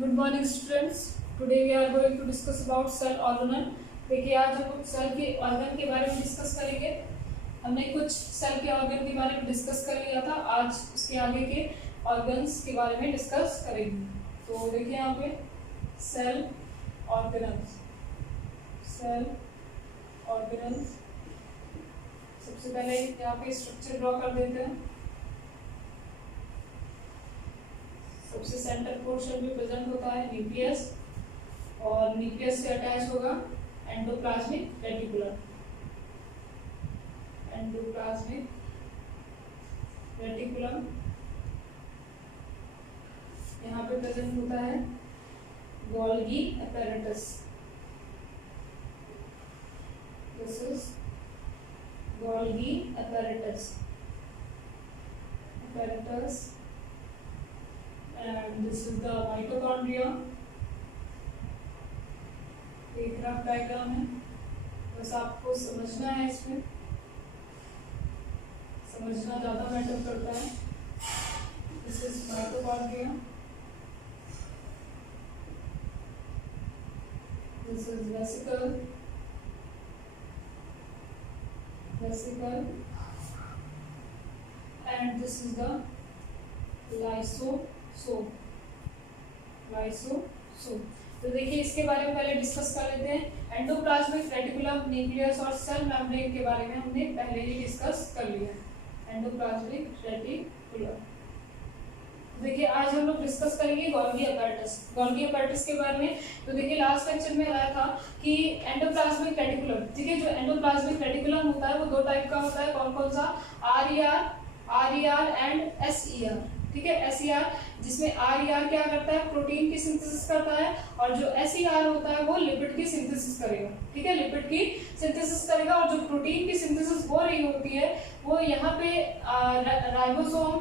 Good morning students. Today we are going to discuss about cell organelle. देखिए आज हम cell के organ के बारे में डिस्कस करेंगे। हमने कुछ सेल के ऑर्गन के बारे में डिस्कस कर लिया था, आज उसके आगे के ऑर्गन्स के बारे में डिस्कस करेंगे। तो देखिए यहाँ पे सेल ऑर्गेनल्स, सेल ऑर्गेनल्स। सबसे पहले यहाँ पे स्ट्रक्चर ड्रॉ कर देते हैं। सबसे सेंटर पोर्शन में प्रेजेंट होता है न्यूक्लियस और न्यूक्लियस से अटैच होगा एंडोप्लाज्मिक रेटिकुलम। एंडोप्लाज्मिक रेटिकुलम यहाँ पे प्रेजेंट होता है Golgi apparatus. This is Golgi apparatus and this is the mitochondria। एक रफ डायग्राम है, बस आपको समझना है, इसमें समझना ज्यादा मैटर करता है। This is mitochondria, this is vesicle and this is the lysosome। तो देखिए इसके बारे में पहले डिस्कस कर लेते हैं। एंडोप्लाज्मिक रेटिकुलम, न्यूक्लियस और सेल मेम्ब्रेन के बारे में हमने पहले ही डिस्कस कर लिया। एंडोप्लाज्मिक रेटिकुलम देखिए आज हम लोग डिस्कस करेंगे गोल्गी अपैरेटस। गोल्गी अपैरेटस के बारे में तो देखिए लास्ट लेक्चर में आया था कि एंडोप्लाज्मिक रेटिकुलम, ठीक है, जो एंडोप्लाज्मिक रेटिकुलम होता है वो दो टाइप का होता है। कौन कौन सा? RER and SER. ठीक है, एसईआर जिसमें आरईआर क्या करता है, प्रोटीन की सिंथेसिस करता है, और जो एसईआर होता है वो लिपिड की सिंथेसिस करेगा। ठीक है, लिपिड की सिंथेसिस करेगा, और जो प्रोटीन की सिंथेसिस हो रही होती है वो यहाँ पे राइबोसोम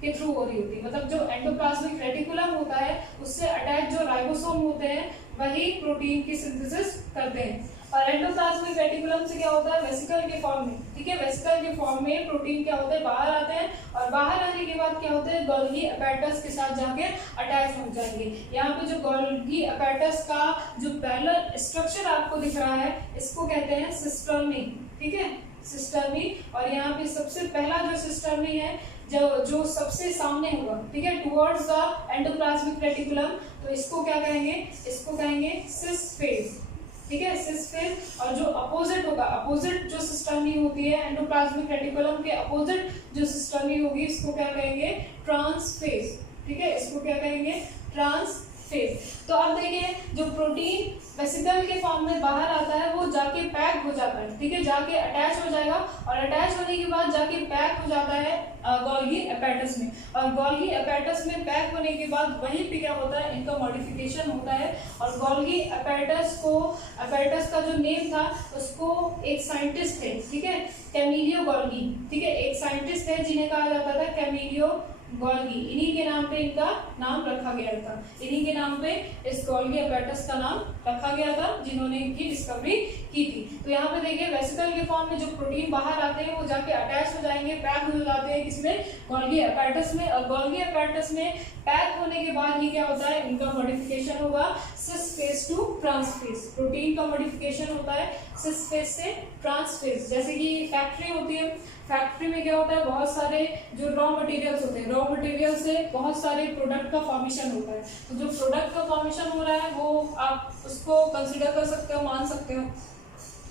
के थ्रू हो रही होती है। मतलब जो एंडोप्लाज्मिक रेटिकुलम होता है उससे अटैच जो राइबोसोम होते हैं वही प्रोटीन की सिंथेसिस करते हैं। और एंडोप्लाज्मिक रेटिकुलम से क्या होता है, वेसिकल के फॉर्म में, ठीक है, वेसिकल के फॉर्म में प्रोटीन क्या होता है, बाहर आते हैं, और बाहर आने के बाद क्या होता है, गोल्गी अपैरेटस के साथ जाके अटैच हो जाएंगे। यहाँ पे जो गोल्गी अपैरेटस का जो पैरेलल स्ट्रक्चर आपको दिख रहा है इसको कहते हैं सिस्टर्नी। ठीक है, सिस्टर्नी। और यहाँ पे सबसे पहला जो सिस्टर्नी है जो सबसे सामने होगा, ठीक है, टुवर्ड्स द एंडोप्लाज्मिक रेटिकुलम, तो इसको क्या कहेंगे, इसको कहेंगे सिस फेज। ठीक है, सिस फेज। और जो अपोजिट होगा, अपोजिट जो सिस्टर्नी होती है एंडोप्लाज्मिक रेटिकुलम के अपोजिट जो सिस्टर्नी होगी इसको क्या कहेंगे, ट्रांस फेज। ठीक है, इसको क्या कहेंगे, ट्रांस फेज। तो अब देखिए जो प्रोटीन वेसिकल के फॉर्म में बाहर आता है वो जाके पैक हो जाता है। ठीक है, जाके अटैच हो जाएगा, और अटैच होने के बाद जाके पैक हो जाता है गोल्गी अपैरेटस में। और गोल्गी अपैरेटस में पैक होने के बाद वहीं पे क्या होता है, इनका मॉडिफिकेशन होता है। और गोल्गी अपैरेटस का जो नेम था उसको एक साइंटिस्ट थे, ठीक है, कैमिलियो गोल्गी। ठीक है, एक साइंटिस्ट थे जिन्हें कहा जाता था कैमिलियो गोल्गी। इन्हीं के नाम पे इनका नाम रखा गया था, इन्हीं के नाम पे इस गोल्गी अपैरेटस का नाम रखा गया था जिन्होंने इनकी डिस्कवरी की थी। तो यहाँ पे देखिए वेसिकल के फॉर्म में जो प्रोटीन बाहर आते हैं वो जाके अटैच हो जाएंगे, पैक हो जाते हैं किसमें, गोल्गी अपैरेटस में। और गोल्गी अपैरेटस में पैक होने के बाद ही क्या होता है, इनका मॉडिफिकेशन होगा cis phase to trans phase. Protein का मॉडिफिकेशन होता है सिस फेज से ट्रांस फेज। जैसे कि फैक्ट्री होती है, फैक्ट्री में क्या होता है, बहुत सारे जो रॉ मटेरियल्स होते हैं, रॉ मटेरियल से बहुत सारे प्रोडक्ट का फॉर्मेशन होता है। तो जो प्रोडक्ट का फॉर्मेशन हो रहा है वो आप उसको कंसीडर कर सकते हो, मान सकते हो,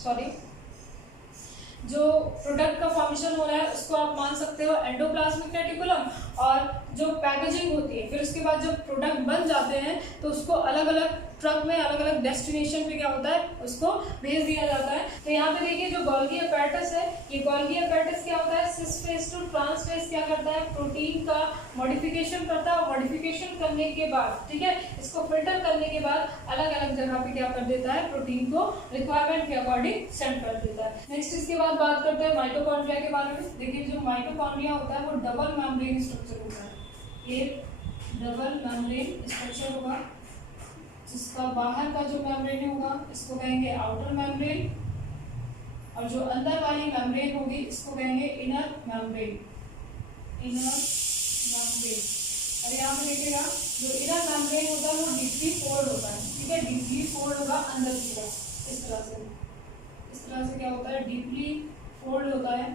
सॉरी, जो प्रोडक्ट का फॉर्मेशन हो रहा है उसको आप मान सकते हो एंडोप्लाज्मिक रेटिकुलम। और जो पैकेजिंग होती है, फिर उसके बाद जब प्रोडक्ट बन जाते हैं तो उसको अलग अलग ट्रक में अलग अलग डेस्टिनेशन पे क्या होता है, उसको भेज दिया जाता है। तो यहाँ पे देखिए जो गोल्गी अपैरेटस है, ये गोल्गी अपैरेटस क्या होता है, cis phase to trans phase क्या करता है, प्रोटीन का मॉडिफिकेशन करता है। मॉडिफिकेशन करने के बाद, ठीक है, इसको फिल्टर करने के बाद अलग अलग जगह पे क्या कर देता है, प्रोटीन को रिक्वायरमेंट के अकॉर्डिंग सेंड कर देता है। नेक्स्ट इसके बाद बात करते हैं माइटोकॉन्ड्रिया के बारे में। देखिए जो माइटोकॉन्ड्रिया होता है वो डबल मेम्ब्रेन स्ट्रक्चर होता है। ये डबल मेम्ब्रेन स्ट्रक्चर होगा, जिसका बाहर का जो मेम्ब्रेन होगा इसको कहेंगे आउटर मेम्ब्रेन, और जो अंदर वाली मेम्ब्रेन होगी इसको कहेंगे इनर मेम्ब्रेन। इनर मेम्ब्रेन, और यहाँ पे देखिएगा जो इनर मेम्ब्रेन होता है वो डीपली फोल्ड होता है, ठीक है, डीपली फोल्ड होगा अंदर की तरफ, इस तरह से क्या होता है, डीपली फोल्ड होता है।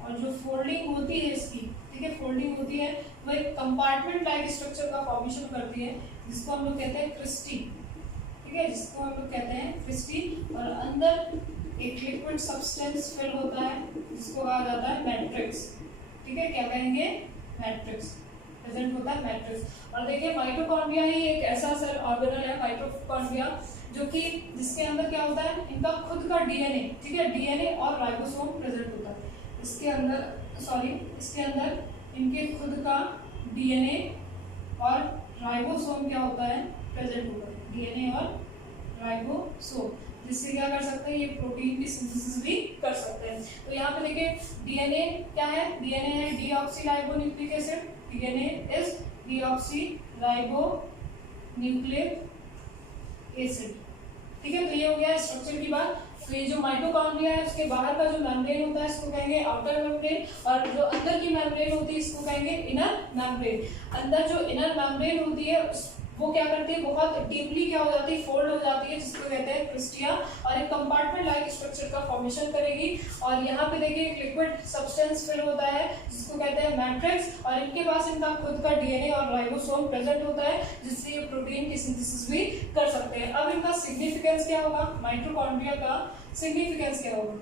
और जो फोल्डिंग होती है इसकी, ठीक है, फोल्डिंग होती है वो एक कंपार्टमेंट लाइक स्ट्रक्चर का फॉर्मेशन करती है, जिसको हम लोग कहते हैं क्रिस्टी, ठीक है, जिसको हम लोग कहते हैं क्रिस्टी। और अंदर एक लिक्विड सब्सटेंस फिल होता है जिसको कहा जाता है मैट्रिक्स, ठीक है, क्या कहेंगे, मैट्रिक्स, प्रेजेंट होता है मैट्रिक्स। और देखिए माइटोकॉन्ड्रिया ही एक ऐसा सेल ऑर्गेनल है, माइटोकॉन्ड्रिया, जो कि जिसके अंदर क्या होता है, इनका खुद का डीएनए, ठीक है, डीएनए और राइबोसोम प्रेजेंट होता है इसके अंदर इनके खुद का डीएनए और राइबोसोम क्या होता है, प्रेजेंट होता है, डीएनए और राइबोसोम, जिससे क्या कर सकते हैं, ये प्रोटीन की सिंथेसिस भी कर सकते हैं। तो यहाँ पे देखिए डीएनए क्या है, डीएनए है deoxyribonucleic acid, DNA is deoxyribonucleic acid, ठीक है। तो ये हो गया स्ट्रक्चर की बात। तो ये जो माइटोकॉन्ड्रिया है उसके बाहर का जो मेम्ब्रेन होता है इसको कहेंगे आउटर मेम्ब्रेन, और जो अंदर की मेम्ब्रेन होती है इसको कहेंगे इनर मेम्ब्रेन। अंदर जो इनर मेम्ब्रेन होती है वो क्या करती है, बहुत डीपली क्या हो जाती है, फोल्ड हो जाती है, जिसको कहते हैं क्रिस्टिया, और एक कंपार्टमेंट लाइक स्ट्रक्चर का फॉर्मेशन करेगी। और यहाँ पे देखिए एक लिक्विड सब्सटेंस फिल होता है जिसको कहते हैं मैट्रिक्स, और इनके पास इनका खुद का डीएनए और राइबोसोम प्रेजेंट होता है, जिससे ये प्रोटीन की सिंथेसिस भी कर सकते हैं। अब इनका सिग्निफिकेंस क्या होगा, माइटोकॉन्ड्रिया का सिग्निफिकेंस क्या होगा,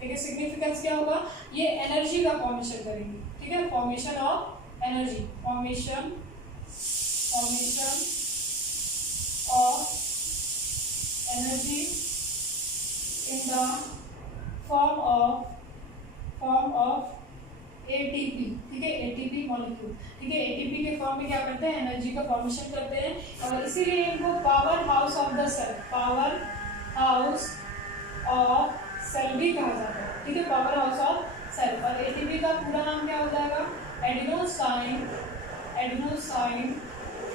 देखिए सिग्निफिकेंस क्या होगा, ये एनर्जी का फॉर्मेशन करेंगे, ठीक है, formation of energy, formation of energy in the form of ATP, ठीक है, ATP मॉलिक्यूल, ठीक है, ATP के फॉर्म में क्या करते हैं, एनर्जी का फॉर्मेशन करते हैं, और इसीलिए इनको power house of the cell, power house of cell भी कहा जाता है, ठीक है, पावर हाउस ऑफ सेल। और ATP का पूरा नाम क्या हो जाएगा, एडेनोसाइन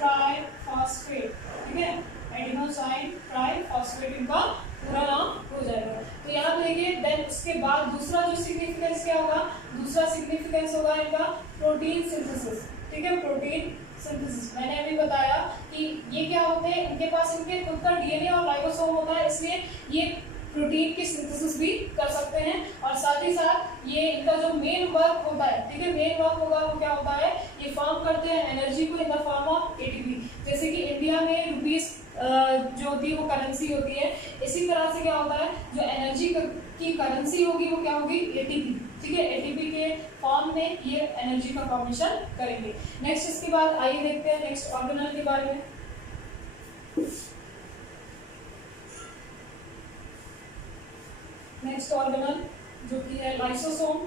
ट्राइफॉस्फेट, ठीक है, एडेनोसाइन ट्राइफॉस्फेट इनका पूरा नाम हो जाएगा। तो यहाँ पे देखिए देन उसके बाद दूसरा जो सिग्निफिकेंस क्या होगा, दूसरा सिग्निफिकेंस होगा इनका प्रोटीन सिंथेसिस, ठीक है, प्रोटीन सिंथेसिस। मैंने अभी बताया कि ये क्या होते हैं, इनके पास इनके खुद का डीएनए और राइबोसोम होता है, इसलिए ये प्रोटीन की सिंथेसिस भी कर सकते हैं। और साथ ही साथ ये इनका जो मेन वर्क होता है, ठीक है, मेन वर्क होगा वो क्या होता है, ये फॉर्म करते हैं एनर्जी को in the form of ATP. जैसे कि इंडिया में रुपीस जो होती है वो करेंसी होती है, इसी तरह से क्या होता है, जो एनर्जी की करेंसी होगी वो क्या होगी, एटीपी, ठीक है, एटीपी के फॉर्म में ये एनर्जी का फॉर्मेशन करेंगे। नेक्स्ट इसके बाद आइए देखते हैं नेक्स्ट ऑर्गेनल के बारे में। नेक्स्ट ऑर्गेनल जो कि है लाइसोसोम,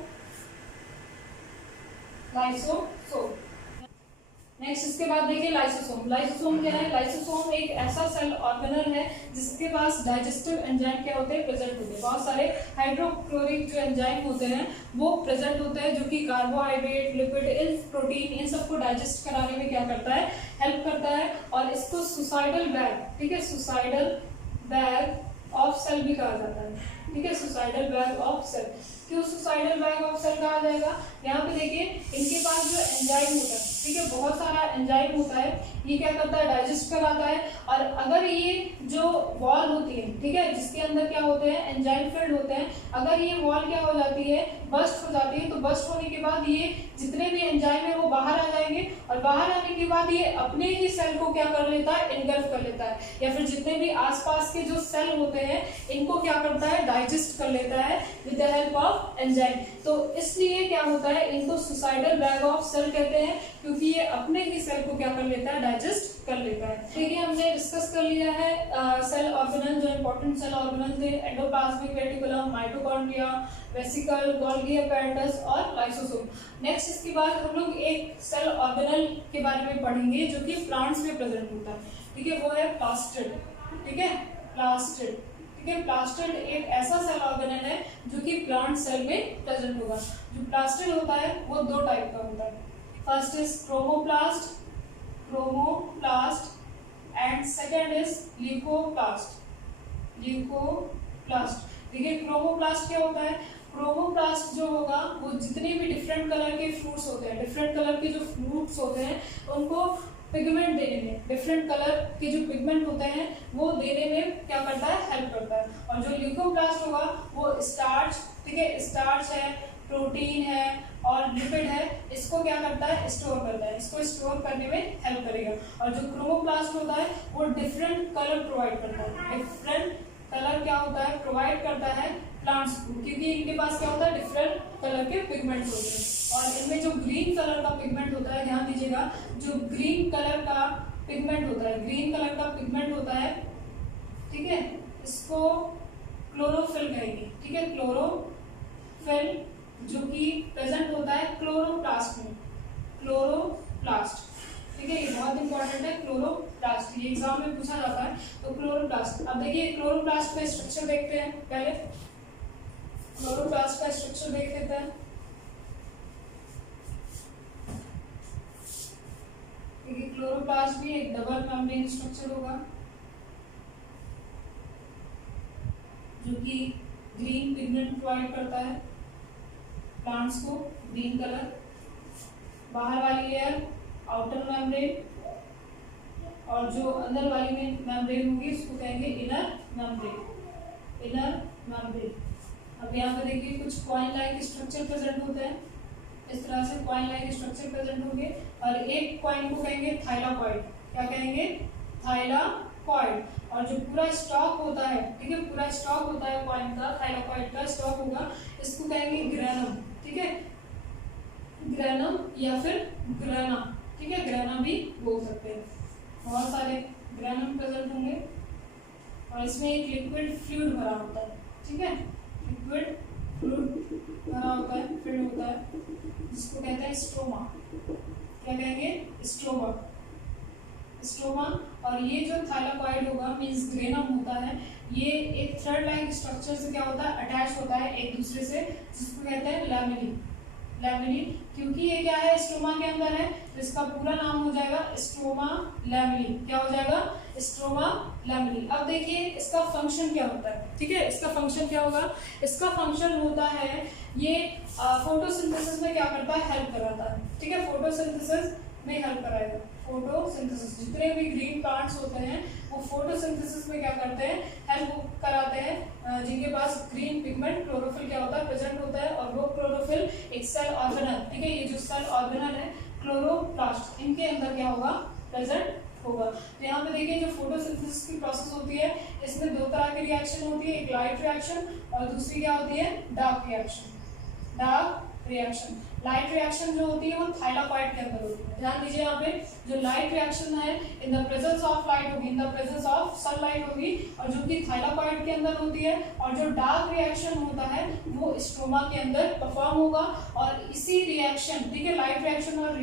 नेक्स्ट इसके बाद देखिए लाइसोसोम। लाइसोसोम क्या है, लाइसोसोम एक ऐसा सेल ऑर्गेनल है जिसके पास डाइजेस्टिव एंजाइम क्या होते हैं, प्रेजेंट होते हैं। बहुत सारे हाइड्रोक्लोरिक जो एंजाइम होते हैं वो प्रेजेंट होते हैं, जो कि कार्बोहाइड्रेट, लिपिड, प्रोटीन, इन सबको डाइजेस्ट कराने में क्या करता है, हेल्प करता है। और इसको सुसाइडल बैग, ठीक है, सुसाइडल बैग ऑफ सेल भी कहा जाता है, ठीक है, सुसाइडल बैग ऑफ सेल। क्यों सुसाइडल बैग ऑफ सेल कहा जाएगा, यहाँ पे देखिए इनके पास जो एंजाइम होता है, ठीक है, बहुत सारा एंजाइम होता है, ये क्या करता है, डाइजेस्ट कराता है। और अगर ये जो वॉल होती है, ठीक है, जिसके अंदर क्या होते हैं, एंजाइम फिल्ड होते हैं, अगर ये वॉल क्या हो जाती है, बस्ट हो जाती है, तो बस्ट होने के बाद ये जितने भी एंजाइम है वो बाहर आ जाएंगे, और बाहर आने के बाद ये अपने ही सेल को क्या कर लेता है, इनगल्फ कर लेता है, या फिर जितने भी आसपास के जो सेल होते हैं इनको क्या करता है, डाइजेस्ट कर लेता है with the help of enzyme. तो इसलिए क्या होता है, इनको सुसाइडल बैग ऑफ सेल कहते हैं, क्योंकि ये अपने ही सेल को क्या कर लेता है, डाइजेस्ट कर लेता है। देखिए हमने डिस्कस कर लिया है सेल ऑर्गेनल, जो इंपॉर्टेंट सेल ऑर्गेनल थे, endoplasmic reticulum, mitochondria, vesicle, Golgi apparatus और लाइसोसोम। नेक्स्ट इसके बाद हम लोग एक सेल ऑर्गेनल के बारे में पढ़ेंगे जो कि प्लांट्स में प्रेजेंट होता है, ठीक है, वो है प्लास्टिड, ठीक है, प्लास्टिड, ठीक है। प्लास्टिड एक ऐसा सेल ऑर्गेनल है जो कि प्लांट सेल में प्रेजेंट होगा। जो प्लास्टिड होता है वो दो टाइप का होता है, first is chromoplast and second is leucoplast. देखिए क्रोमोप्लास्ट क्या होता है, क्रोमोप्लास्ट जो होगा वो जितने भी डिफरेंट कलर के फ्रूट्स होते हैं, डिफरेंट कलर के जो फ्रूट्स होते हैं उनको पिगमेंट देने में, डिफरेंट कलर के जो पिगमेंट होते हैं वो देने में क्या करता है, हेल्प करता है। और जो ल्यूकोप्लास्ट होगा वो स्टार्च, ठीक है, स्टार्च है, प्रोटीन है और लिपिड है, इसको क्या करता है, स्टोर करता है, इसको स्टोर करने में हेल्प करेगा। और जो क्रोमोप्लास्ट होता है वो डिफरेंट कलर प्रोवाइड करता है, डिफरेंट कलर क्या होता है, प्रोवाइड करता है प्लांट्स को, क्योंकि इनके पास क्या होता है, डिफरेंट कलर के पिगमेंट होते हैं। और इनमें जो ग्रीन कलर का पिगमेंट होता है, ध्यान दीजिएगा, जो ग्रीन कलर का पिगमेंट होता है, ग्रीन कलर का पिगमेंट होता है, ठीक है, इसको क्लोरोफिल कहेंगे, ठीक है, क्लोरोफिल जो कि प्रेजेंट होता है क्लोरोप्लास्ट में, क्लोरोप्लास्ट, ठीक है, ये बहुत इंपॉर्टेंट है क्लोरोप्लास्ट, ये एग्जाम में पूछा जाता है। तो क्लोरोप्लास्ट, अब देखिए क्लोरोप्लास्ट का स्ट्रक्चर देखते हैं, पहले क्लोरोप्लास्ट का स्ट्रक्चर देख लेते हैं। देखिए क्लोरोप्लास्ट भी एक डबल मेम्ब्रेन स्ट्रक्चर होगा जो कि ग्रीन पिगमेंट प्रोवाइड करता है प्लांट्स को, ग्रीन कलर। बाहर वाली लेयर आउटर मेम्ब्रेन और जो अंदर वाली में मेम्ब्रेन होगी उसको कहेंगे इनर मेम्ब्रेन, इनर मेम्ब्रेन। अब यहाँ पे देखिए कुछ कॉइन लाइक स्ट्रक्चर प्रेजेंट होते हैं, इस तरह से कॉइन लाइक स्ट्रक्चर प्रेजेंट होंगे। और एक कॉइन को कहेंगे थाइलाकॉइड, क्या कहेंगे, थाइलाकॉइड। और जो पूरा स्टॉक होता है, ठीक है, पूरा स्टॉक होता है कॉइन का, थाइलाकॉइड का स्टॉक होगा, इसको कहेंगे ग्रेनम, ठीक है, ग्रेनम या फिर ग्रेना, ठीक है, ग्रेना भी बोल सकते हैं। बहुत सारे ग्रेनम प्रेजेंट होंगे और इसमें एक लिक्विड फ्लूइड भरा होता है, ठीक है, लिक्विड फ्लूइड भरा होता है, फिल्ड होता है, जिसको कहते हैं स्ट्रोमा, क्या कहेंगे, स्ट्रोमा, स्ट्रोमा। और ये जो थाइलाकॉइड होगा मींस ग्रेनम होता है, ये एक थ्रेड लाइक स्ट्रक्चर से क्या होता है, अटैच होता है एक दूसरे से, जिसको कहते हैं लैमेलिन, लैमेलिन। क्योंकि ये क्या है, स्ट्रोमा के अंदर है, तो इसका पूरा नाम हो जाएगा स्ट्रोमा लैमेलिन, क्या हो जाएगा, स्ट्रोमा लैमेलिन। अब देखिए इसका फंक्शन क्या होता है, ठीक है, इसका फंक्शन क्या होगा, इसका फंक्शन होता है ये फोटोसिंथेसिस में क्या करता है, हेल्प कराता है, ठीक है, फोटोसिंथेसिस में हेल्प कराएगा। फोटोसिंथेसिस, जितने भी ग्रीन प्लांट्स होते हैं वो फोटोसिंथेसिस में क्या करते हैं, हेल्प कराते हैं, जिनके पास ग्रीन पिगमेंट क्लोरोफिल क्या होता है, प्रेजेंट होता है। और वो क्लोरोफिल एक सेल ऑर्गेनल, ठीक है, ये जो सेल ऑर्गेनल है क्लोरोप्लास्ट, इनके अंदर क्या होगा, प्रेजेंट होगा। तो यहाँ पे देखिए जो फोटोसिंथेसिस की प्रोसेस होती है, इसमें दो तरह की रिएक्शन होती है, एक लाइट रिएक्शन और दूसरी क्या होती है, dark reaction, dark reaction. Light reaction जो होती है वो थाइलाकॉइड के अंदर होती है, ध्यान दीजिए यहाँ पे, जो लाइट रिएक्शन है in the presence of light होगी, in the presence of sunlight होगी, और जो कि थाइलाकॉइड के अंदर होती है। और जो डार्क रिएक्शन होता है वो स्ट्रोमा के अंदर परफॉर्म होगा। और इसी रिएक्शन, ठीक है, लाइट रिएक्शन और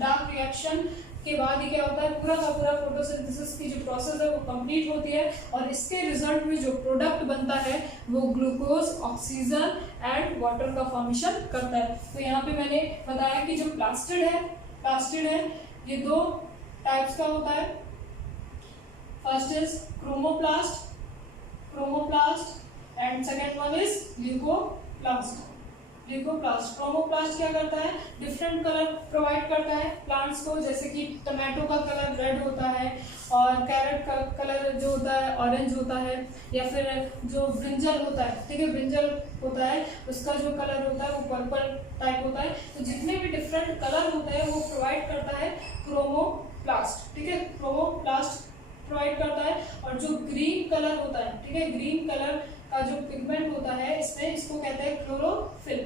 डार्क रिएक्शन के बाद ही क्या होता है, पूरा का पूरा फोटोसिंथेसिस की जो प्रोसेस है वो कंप्लीट होती है। और इसके रिजल्ट में जो प्रोडक्ट बनता है वो ग्लूकोज, ऑक्सीजन एंड वाटर का फॉर्मेशन करता है। तो यहाँ पे मैंने बताया कि जो प्लास्टिड है ये दो टाइप्स का होता है। First is chromoplast and second one is leucoplast. Chromoplast क्या करता है, डिफरेंट कलर प्रोवाइड करता है प्लांट्स को, जैसे कि टमाटो का कलर रेड होता है और कैरेट का कलर जो होता है ऑरेंज होता है, या फिर जो ब्रिंजल होता है, ठीक है, ब्रिंजल होता है उसका जो कलर होता है वो पर्पल टाइप होता है। तो जितने भी डिफरेंट कलर होते हैं वो प्रोवाइड करता है क्रोमोप्लास्ट, ठीक है, क्रोमोप्लास्ट प्रोवाइड करता है। और जो ग्रीन कलर होता है, ठीक है, ग्रीन कलर का जो पिगमेंट होता है इसमें, इसको कहते हैं क्लोरोफिल,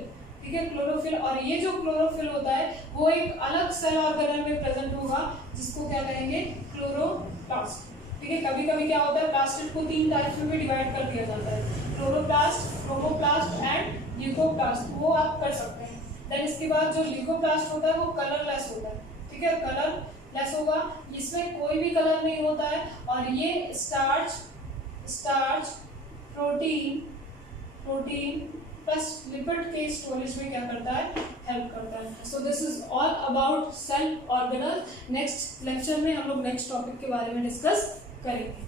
ठीक है, क्लोरोफिल। और ये जो क्लोरोफिल होता है वो एक अलग सेल ऑर्गेनल में प्रेजेंट होगा, जिसको क्या कहेंगे, क्लोरोप्लास्ट, ठीक है। कभी कभी क्या होता है, प्लास्टिड को तीन टाइप्स में भी डिवाइड कर दिया जाता है, क्लोरोप्लास्ट, क्रोमोप्लास्ट एंड ल्यूकोप्लास्ट, वो आप कर सकते हैं। देन इसके बाद जो ल्यूकोप्लास्ट होता है वो कलरलेस होता है, ठीक है, कलरलेस होगा, इसमें कोई भी कलर नहीं होता है। और ये स्टार्च प्रोटीन प्लस लिपिड के स्टोरेज में क्या करता है, हेल्प करता है। So this is all about cell organelle. Next lecture में हम लोग नेक्स्ट टॉपिक के बारे में डिस्कस करेंगे।